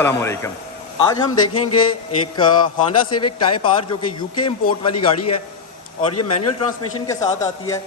अस्सलामुअलैकुम। आज हम देखेंगे एक होंडा सिविक टाइप आर जो कि यूके इंपोर्ट वाली गाड़ी है और ये मैनुअल ट्रांसमिशन के साथ आती है।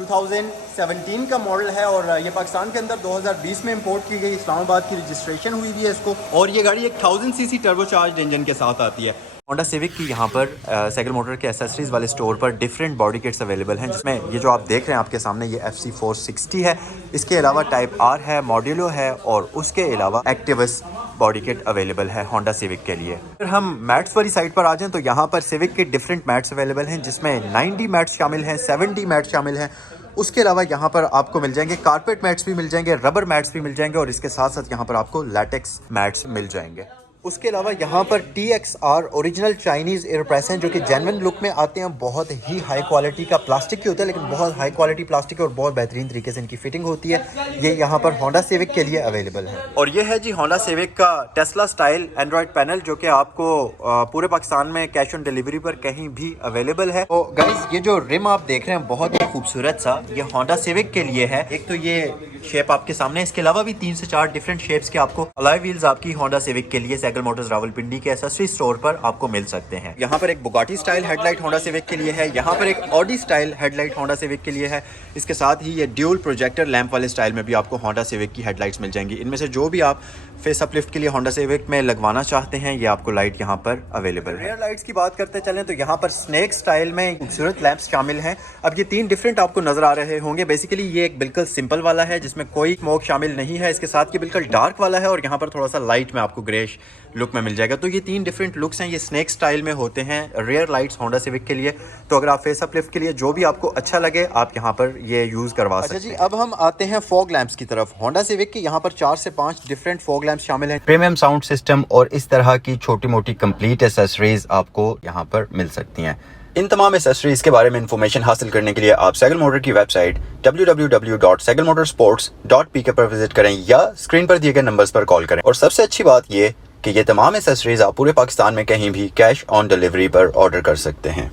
2017 का मॉडल है और ये पाकिस्तान के अंदर 2020 में इंपोर्ट की गई, इस्लामाबाद की रजिस्ट्रेशन हुई हुई है इसको। और ये गाड़ी एक 1000 सीसी टर्बोचार्ज्ड इंजन के साथ आती है। होंडा सिविक की यहाँ पर साइकिल मोटर के एसेसरीज़ वाले स्टोर पर डिफरेंट बॉडी किट्स अवेलेबल हैं, जिसमें ये जो आप देख रहे हैं आपके सामने ये FC460 है। इसके अलावा टाइप आर है, मॉड्यूलो है और उसके अलावा एक्टिवस बॉडी किट अवेलेबल है होंडा सिविक के लिए। अगर हम मैट्स वाली साइड पर आ जाएं तो यहाँ पर सिविक के डिफरेंट मैट्स अवेलेबल हैं, जिसमें 90 मैट्स शामिल हैं, 70 मैट्स शामिल हैं। उसके अलावा यहाँ पर आपको मिल जाएंगे कारपेट मैट्स भी मिल जाएंगे, रबर मैट्स भी मिल जाएंगे और इसके साथ साथ यहाँ पर आपको लैटेक्स मैट्स मिल जाएंगे। उसके अलावा यहाँ पर TXR original Chinese air press हैं जो कि जेन्युइन लुक में आते हैं। बहुत ही हाई क्वालिटी का प्लास्टिक की होता है, लेकिन बहुत हाई क्वालिटी प्लास्टिक और बहुत बेहतरीन तरीके से इनकी फिटिंग होती है। ये यहाँ पर होंडा सिविक के लिए अवेलेबल है। और ये है जी होंडा सिविक का टेस्ला स्टाइल एंड्रॉयड पैनल, जो कि आपको पूरे पाकिस्तान में कैश ऑन डिलीवरी पर कहीं भी अवेलेबल है। तो गाइज ये जो रिम आप देख रहे हैं बहुत ही खूबसूरत सा, ये होंडा सिविक के लिए है। एक तो ये शेप आपके सामने, इसके अलावा भी 3 से 4 डिफरेंट शेप्स के आपको अलॉय व्हील्स आपकी होंडा सिविक के लिए साइकिल मोटर्स रावलपिंडी के एसेसरी स्टोर पर आपको मिल सकते हैं। यहाँ पर एक Bugatti style headlight Honda civic के लिए है, यहाँ पर एक Audi style headlight Honda civic के लिए है। इसके साथ ही ये ड्यूल प्रोजेक्टर लैंप वाले स्टाइल में भी आपको होंडा सिविक की हेडलाइट्स मिल जाएंगी। इनमें से जो भी आप फेस अपलिफ्ट के लिए होंडा सिविक में लगवाना चाहते हैं ये आपको लाइट यहाँ पर अवेलेबल है। रेयर लाइट्स की बात करते चलें तो यहाँ पर स्नेक स्टाइल में खूबसूरत लैंप्स शामिल हैं। अब ये 3 डिफरेंट आपको नजर आ रहे होंगे। बेसिकली ये एक बिल्कुल सिंपल वाला है जिसमें कोई स्मोक शामिल नहीं है। इसके साथ ये बिल्कुल डार्क वाला है और यहाँ पर थोड़ा सा लाइट में आपको ग्रेश लुक में मिल जाएगा। तो ये 3 डिफरेंट लुक्स हैं, ये स्नेक स्टाइल में होते हैं रेयर लाइट्स होंडा सिविक के लिए। तो अगर आप फेस अपलिफ्ट के लिए जो भी आपको अच्छा लगे आप यहाँ पर ये यूज़ करवा सकते हैं। जी अब हम आते हैं फॉग लैंप्स की तरफ। होंडा सिविक के यहाँ पर 4 से 5 डिफरेंट फॉग लैंप्स शामिल हैं। प्रीमियम साउंड सिस्टम और इस तरह की छोटी मोटी कंप्लीट एसेसरीज आपको यहाँ पर मिल सकती हैं। इन तमाम एसेसरीज के बारे में इंफॉर्मेशन हासिल करने के लिए आप साइकिल मोटर की वेबसाइट www.cyclemotorsports.pk पर विजिट करें या स्क्रीन पर दिए गए नंबर्स पर कॉल करें। और सबसे अच्छी बात ये कि ये तमाम एसेसरीज आप पूरे पाकिस्तान में कहीं भी कैश ऑन डिलीवरी पर ऑर्डर कर सकते हैं।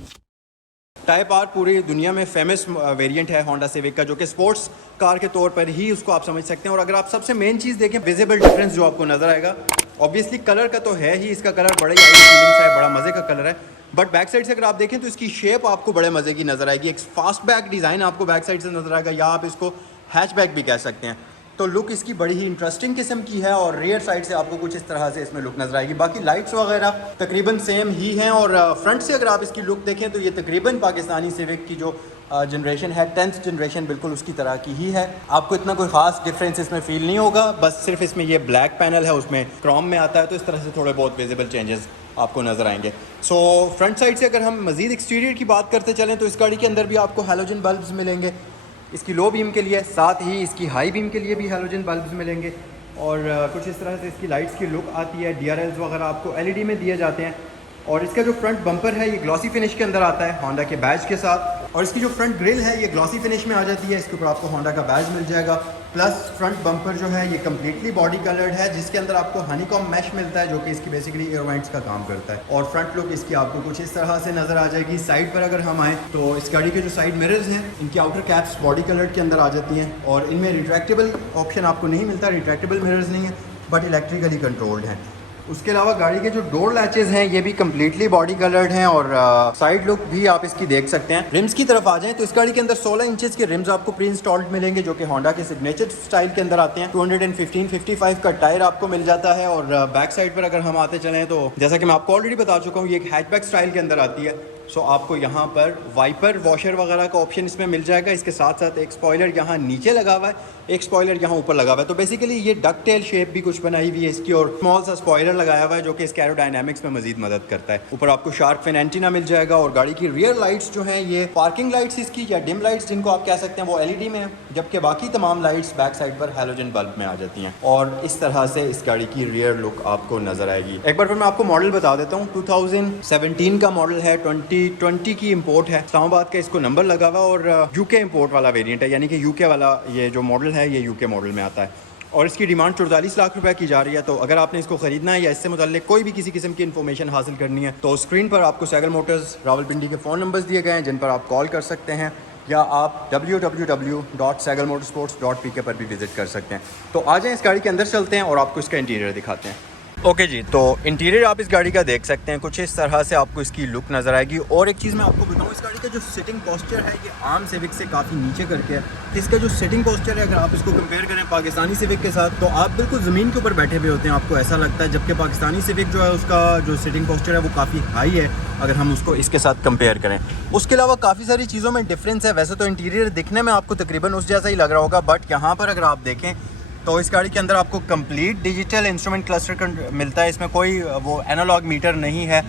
टाइप आर पूरी दुनिया में फेमस वेरिएंट है होंडा सिविक का, जो कि स्पोर्ट्स कार के तौर पर ही उसको आप समझ सकते हैं। और अगर आप सबसे मेन चीज़ देखें, विजिबल डिफरेंस जो आपको नजर आएगा, ऑब्वियसली कलर का तो है ही, इसका कलर बड़ा ही फीलिंग्स है, बड़ा मज़े का कलर है। बट बैक साइड से अगर आप देखें तो इसकी शेप आपको बड़े मज़े की नज़र आएगी। एक फास्ट बैक डिज़ाइन आपको बैक साइड से नज़र आएगा, या आप इसको हैचबैक भी कह सकते हैं। तो लुक इसकी बड़ी ही इंटरेस्टिंग किस्म की है और रियर साइड से आपको कुछ इस तरह से इसमें लुक नजर आएगी। बाकी लाइट्स वगैरह तकरीबन सेम ही हैं और फ्रंट से अगर आप इसकी लुक देखें तो ये तकरीबन पाकिस्तानी सिविक की जो जनरेशन है 10th जनरेशन बिल्कुल उसकी तरह की ही है। आपको इतना कोई खास डिफरेंस इसमें फील नहीं होगा, बस सिर्फ इसमें ये ब्लैक पैनल है उसमें क्रोम में आता है, तो इस तरह से थोड़े बहुत विजिबल चेंजेस आपको नजर आएंगे। सो फ्रंट साइड से अगर हम मजीद एक्सटीरियर की बात करते चलें तो इस गाड़ी के अंदर भी आपको हैलोजन बल्ब्स मिलेंगे इसकी लो बीम के लिए, साथ ही इसकी हाई बीम के लिए भी हैलोजन बल्ब्स मिलेंगे। और कुछ इस तरह से इसकी लाइट्स की लुक आती है। DRLs वगैरह आपको LED में दिए जाते हैं। और इसका जो फ्रंट बम्पर है ये ग्लॉसी फिनिश के अंदर आता है होंडा के बैज के साथ। और इसकी जो फ्रंट ग्रिल है ये ग्लॉसी फिनिश में आ जाती है, इसके ऊपर आपको होंडा का बैज मिल जाएगा। प्लस फ्रंट बम्पर जो है ये कम्प्लीटली बॉडी कलर्ड है, जिसके अंदर आपको हनीकॉम मैश मिलता है जो कि इसकी बेसिकली एयरवेंट्स का काम करता है। और फ्रंट लुक इसकी आपको कुछ इस तरह से नजर आ जाएगी। साइड पर अगर हम आएँ तो इस गाड़ी के जो साइड मिरर्स हैं इनकी आउटर कैप्स बॉडी कलर्ड के अंदर आ जाती हैं और इनमें रिट्रैक्टेबल ऑप्शन आपको नहीं मिलता, रिट्रैक्टेबल मिरर्स नहीं है बट इलेक्ट्रिकली कंट्रोल्ड हैं। उसके अलावा गाड़ी के जो डोर लैचेस हैं ये भी कम्प्लीटली बॉडी कलर्ड हैं और साइड लुक भी आप इसकी देख सकते हैं। रिम्स की तरफ आ जाएं तो इस गाड़ी के अंदर 16 इंचेस के रिम्स आपको प्री इंस्टॉल्ड मिलेंगे, जो कि होंडा के सिग्नेचर स्टाइल के अंदर आते हैं। 215/55 का टायर आपको मिल जाता है। और बैक साइड पर अगर हम आते चलें तो जैसा कि मैं आपको ऑलरेडी बता चुका हूँ ये एक हैचबैक स्टाइल के अंदर आती है। सो आपको यहाँ पर वाइपर वॉशर वगैरह का ऑप्शन इसमें मिल जाएगा। इसके साथ साथ एक स्पॉइलर यहाँ नीचे लगा हुआ है, एक स्पॉइलर यहाँ ऊपर लगा हुआ है। तो बेसिकली ये डक टेल शेप भी कुछ बनाई हुई है इसकी और स्मॉल सा स्पॉइलर लगाया हुआ है जो कि इसके एरोडायनामिक्स में मजीद मदद करता है। ऊपर आपको शार्क फिन एंटीना मिल जाएगा। और गाड़ी की रियर लाइट्स जो हैं ये पार्किंग लाइट्स इसकी या डिम लाइट्स जिनको आप कह सकते हैं वो LED में है, जबकि बाकी तमाम लाइट्स बैक साइड पर हैलोजन बल्ब में आ जाती हैं। और इस तरह से इस गाड़ी की रियर लुक आपको नजर आएगी। एक बार फिर मैं आपको मॉडल बता देता हूँ। 2017 का मॉडल है, 2020 की इंपोर्ट है, इस्लामाबाद का इसको नंबर लगा हुआ और यूके इंपोर्ट वाला वेरिएंट है, यानी कि यूके वाला ये जो मॉडल है ये यूके मॉडल में आता है। और इसकी डिमांड 44 लाख रुपए की जा रही है। तो अगर आपने इसको खरीदना है या इससे मुताल्लिक कोई भी किसी किस्म की इन्फॉर्मेशन हासिल करनी है तो स्क्रीन पर आपको साइकिल मोटर्स रावलपिंडी के फ़ोन नंबर्स दिए गए हैं जिन पर आप कॉल कर सकते हैं या आप www.cyclemotorsports.pk पर भी विजिट कर सकते हैं। तो आ जाएं, इस गाड़ी के अंदर चलते हैं और आपको इसका इंटीरियर दिखाते हैं। ओके जी, तो इंटीरियर आप इस गाड़ी का देख सकते हैं, कुछ इस तरह से आपको इसकी लुक नज़र आएगी। और एक चीज़ मैं आपको बताऊं, इस गाड़ी का जो सिटिंग पोस्चर है ये आम सिविक से काफ़ी नीचे करके है। इसका जो सिटिंग पोस्चर है, अगर आप इसको कंपेयर करें पाकिस्तानी सिविक के साथ, तो आप बिल्कुल ज़मीन के ऊपर बैठे हुए होते हैं, आपको ऐसा लगता है। जबकि पाकिस्तानी सिविक जो है उसका जो सिटिंग पोस्चर है वो काफ़ी हाई है अगर हम उसको इसके साथ कंपेयर करें। उसके अलावा काफ़ी सारी चीज़ों में डिफरेंस है। वैसे तो इंटीरियर दिखने में आपको तकरीबन उस जैसा ही लग रहा होगा, बट यहाँ पर अगर आप देखें तो इस गाड़ी के अंदर आपको कंप्लीट डिजिटल इंस्ट्रूमेंट क्लस्टर मिलता है। इसमें कोई वो एनालॉग मीटर नहीं है,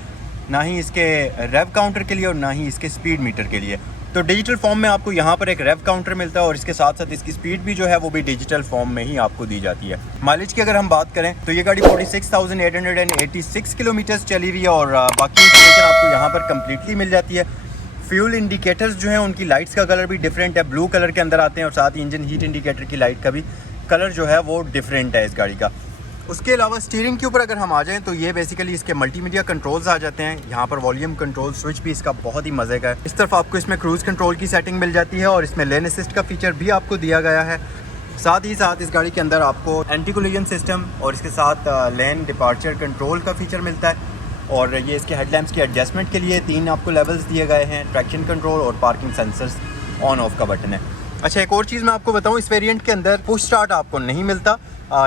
ना ही इसके रेव काउंटर के लिए और ना ही इसके स्पीड मीटर के लिए। तो डिजिटल फॉर्म में आपको यहाँ पर एक रेव काउंटर मिलता है और इसके साथ साथ इसकी स्पीड भी जो है वो भी डिजिटल फॉर्म में ही आपको दी जाती है। माइलेज की अगर हम बात करें तो ये गाड़ी 46,886 किलोमीटर्स चली हुई है और बाकी इंफॉर्मेशन आपको यहाँ पर कम्प्लीटली मिल जाती है। फ्यूल इंडिकेटर्स जो हैं उनकी लाइट्स का कलर भी डिफरेंट है, ब्लू कलर के अंदर आते हैं और साथ ही इंजन हीट इंडिकेटर की लाइट का भी कलर जो है वो डिफरेंट है इस गाड़ी का। उसके अलावा स्टीयरिंग के ऊपर अगर हम आ जाएं तो ये बेसिकली इसके मल्टीमीडिया कंट्रोल्स आ जाते हैं। यहाँ पर वॉल्यूम कंट्रोल स्विच भी इसका बहुत ही मज़े का है। इस तरफ आपको इसमें क्रूज़ कंट्रोल की सेटिंग मिल जाती है और इसमें लेन असिस्ट का फीचर भी आपको दिया गया है। साथ ही साथ इस गाड़ी के अंदर आपको एंटी कोलिजन सिस्टम और इसके साथ लेन डिपार्चर कंट्रोल का फीचर मिलता है। और ये इसके हेडलैम्प्स की एडजस्टमेंट के लिए 3 आपको लेवल्स दिए गए हैं, ट्रैक्शन कंट्रोल और पार्किंग सेंसर्स ऑन ऑफ का बटन है। अच्छा, एक और चीज़ मैं आपको बताऊं, इस वेरिएंट के अंदर पुश स्टार्ट आपको नहीं मिलता।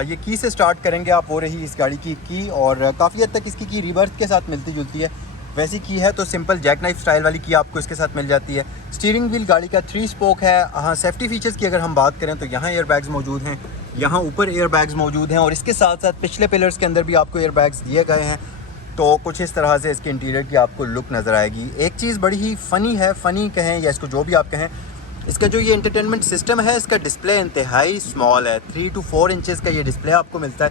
ये की से स्टार्ट करेंगे आप, वो रही इस गाड़ी की की और काफ़ी हद तक इसकी की रिवर्स के साथ मिलती जुलती है। वैसी की है तो सिंपल जैक नाइफ स्टाइल वाली की आपको इसके साथ मिल जाती है। स्टीयरिंग व्हील गाड़ी का 3 स्पोक है। हाँ, सेफ्टी फीचर्स की अगर हम बात करें तो यहाँ एयर बैग्स मौजूद हैं, यहाँ ऊपर एयर बैग्स मौजूद हैं और इसके साथ साथ पिछले पिलर्स के अंदर भी आपको एयर बैग्स दिए गए हैं। तो कुछ इस तरह से इसके इंटीरियर की आपको लुक नज़र आएगी। एक चीज़ बड़ी ही फ़नी है, फ़नी कहें या इसको जो भी आप कहें, इसका जो ये एंटरटेनमेंट सिस्टम है इसका डिस्प्ले इंतहाई स्मॉल है। 3 to 4 इंचेस का ये डिस्प्ले आपको मिलता है,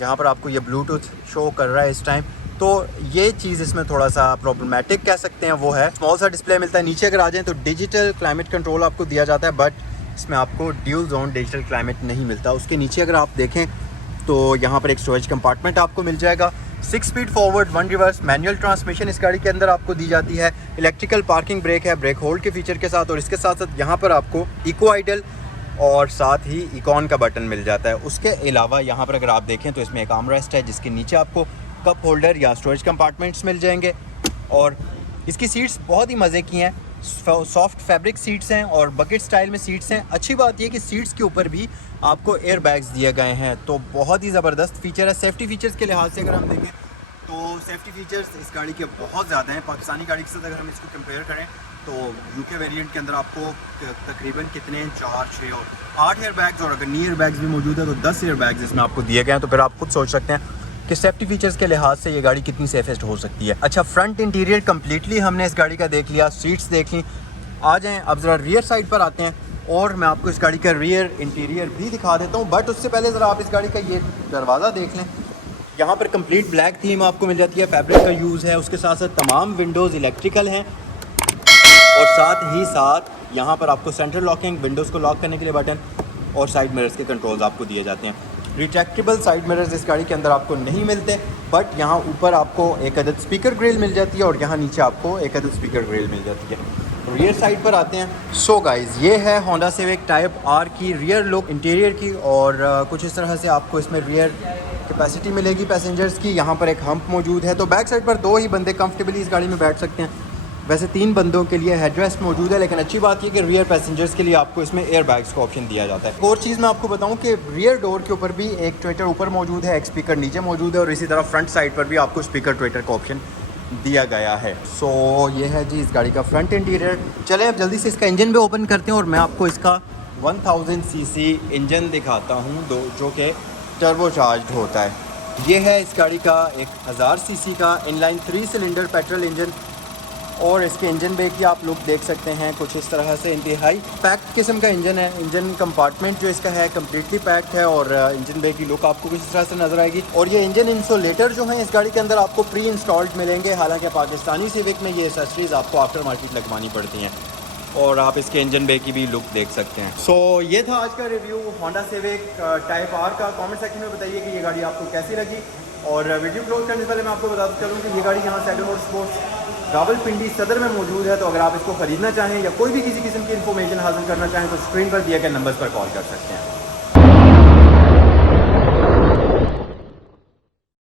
जहाँ पर आपको ये ब्लूटूथ शो कर रहा है इस टाइम। तो ये चीज़ इसमें थोड़ा सा प्रॉब्लमेटिक कह सकते हैं, वो है स्मॉल सा डिस्प्ले मिलता है। नीचे अगर आ जाएँ तो डिजिटल क्लाइमेट कंट्रोल आपको दिया जाता है, बट इसमें आपको ड्यूल जोन डिजिटल क्लाइमेट नहीं मिलता। उसके नीचे अगर आप देखें तो यहाँ पर एक स्टोरेज कंपार्टमेंट आपको मिल जाएगा। 6 speed forward 1 reverse manual transmission इस गाड़ी के अंदर आपको दी जाती है। इलेक्ट्रिकल पार्किंग ब्रेक है, ब्रेक होल्ड के फीचर के साथ। और इसके साथ साथ यहाँ पर आपको इको आइडल और साथ ही इकॉन का बटन मिल जाता है। उसके अलावा यहाँ पर अगर आप देखें तो इसमें एक आर्मरेस्ट है जिसके नीचे आपको कप होल्डर या स्टोरेज कंपार्टमेंट्स मिल जाएंगे। और इसकी सीट्स बहुत ही मज़े की हैं, सॉफ्ट फैब्रिक सीट्स हैं और बकेट स्टाइल में सीट्स हैं। अच्छी बात यह कि सीट्स के ऊपर भी आपको एयर बैग्स दिए गए हैं, तो बहुत ही ज़बरदस्त फीचर है। सेफ्टी फीचर्स के लिहाज से अगर हम देखें तो सेफ्टी फीचर्स इस गाड़ी के बहुत ज़्यादा हैं। पाकिस्तानी गाड़ी के साथ अगर हम इसको कंपेयर करें तो यूके वेरिएंट के अंदर आपको तकरीबन कितने 4, 6 और 8 एयर बैग्स, और अगर नी एयर बैग्स भी मौजूद है तो 10 एयर बैग्स इसमें आपको दिए गए हैं। तो फिर आप खुद सोच सकते हैं कि सेफ्टी फीचर्स के लिहाज से ये गाड़ी कितनी सेफेस्ट हो सकती है। अच्छा, फ्रंट इंटीरियर कम्प्लीटली हमने इस गाड़ी का देख लिया, सीट्स देख ली। आ जाएँ अब ज़रा रियर साइड पर आते हैं और मैं आपको इस गाड़ी का रियर इंटीरियर भी दिखा देता हूँ। बट उससे पहले ज़रा आप इस गाड़ी का ये दरवाज़ा देख लें। यहाँ पर कंप्लीट ब्लैक थीम आपको मिल जाती है, फैब्रिक का यूज़ है। उसके साथ साथ तमाम विंडोज़ इलेक्ट्रिकल हैं और साथ ही साथ यहाँ पर आपको सेंट्रल लॉकिंग, विंडोज़ को लॉक करने के लिए बटन और साइड मिरर्स के कंट्रोल्स आपको दिए जाते हैं। रिट्रैक्टेबल साइड मिरर्स इस गाड़ी के अंदर आपको नहीं मिलते, बट यहाँ ऊपर आपको एक अदद स्पीकर ग्रिल मिल जाती है और यहाँ नीचे आपको एक अदद स्पीकर ग्रिल मिल जाती है। रियर साइड पर आते हैं। सो गाइस, ये है होंडा सिविक टाइप आर की रियर लुक इंटीरियर की और कुछ इस तरह से आपको इसमें रियर कैपेसिटी मिलेगी पैसेंजर्स की। यहाँ पर एक हम्प मौजूद है, तो बैक साइड पर 2 ही बंदे कंफर्टेबली इस गाड़ी में बैठ सकते हैं। वैसे 3 बंदों के लिए हेडरेस्ट मौजूद है, लेकिन अच्छी बात यह कि रियर पैसेंजर्स के लिए आपको इसमें एयर बैग्स का ऑप्शन दिया जाता है। और चीज़ मैं आपको बताऊं कि रियर डोर के ऊपर भी एक ट्विटर ऊपर मौजूद है, एक स्पीकर नीचे मौजूद है और इसी तरह फ्रंट साइड पर भी आपको स्पीकर ट्विटर का ऑप्शन दिया गया है। सो ये है जी इस गाड़ी का फ्रंट इंटीरियर। चलें अब जल्दी से इसका इंजन भी ओपन करते हैं और मैं आपको इसका 1000 सीसी इंजन दिखाता हूँ जो कि टर्बो चार्ज होता है। ये है इस गाड़ी का 1000 सीसी का इनलाइन 3 सिलेंडर पेट्रोल इंजन और इसके इंजन बे की आप लोग देख सकते हैं कुछ इस तरह से इंतहाई पैक्ड किस्म का इंजन है। इंजन कंपार्टमेंट जो इसका है कम्प्लीटली पैक्ड है और इंजन बे की लुक आपको कुछ इस तरह से नज़र आएगी। और ये इंजन इंसुलेटर जो है इस गाड़ी के अंदर आपको प्री इंस्टॉल्ड मिलेंगे, हालांकि पाकिस्तानी सिविक में ये एक्सेसरीज आपको आफ्टर मार्केट लगवानी पड़ती हैं। और आप इसके इंजन बे की भी लुक देख सकते हैं। सो ये था आज का review Honda Civic type R का। कमेंट सेक्शन में बताइए कि ये गाड़ी आपको कैसी लगी। और वीडियो क्लोज करने से पहले मैं आपको बताता चलूँ कि ये गाड़ी यहाँ सेवन मोटर स्पोर्ट्स रावलपिंडी सदर में मौजूद है। तो अगर आप इसको ख़रीदना चाहें या कोई भी किसी किस्म की इन्फॉर्मेशन हासिल करना चाहें तो स्क्रीन पर दिए गए नंबर्स पर कॉल कर सकते हैं।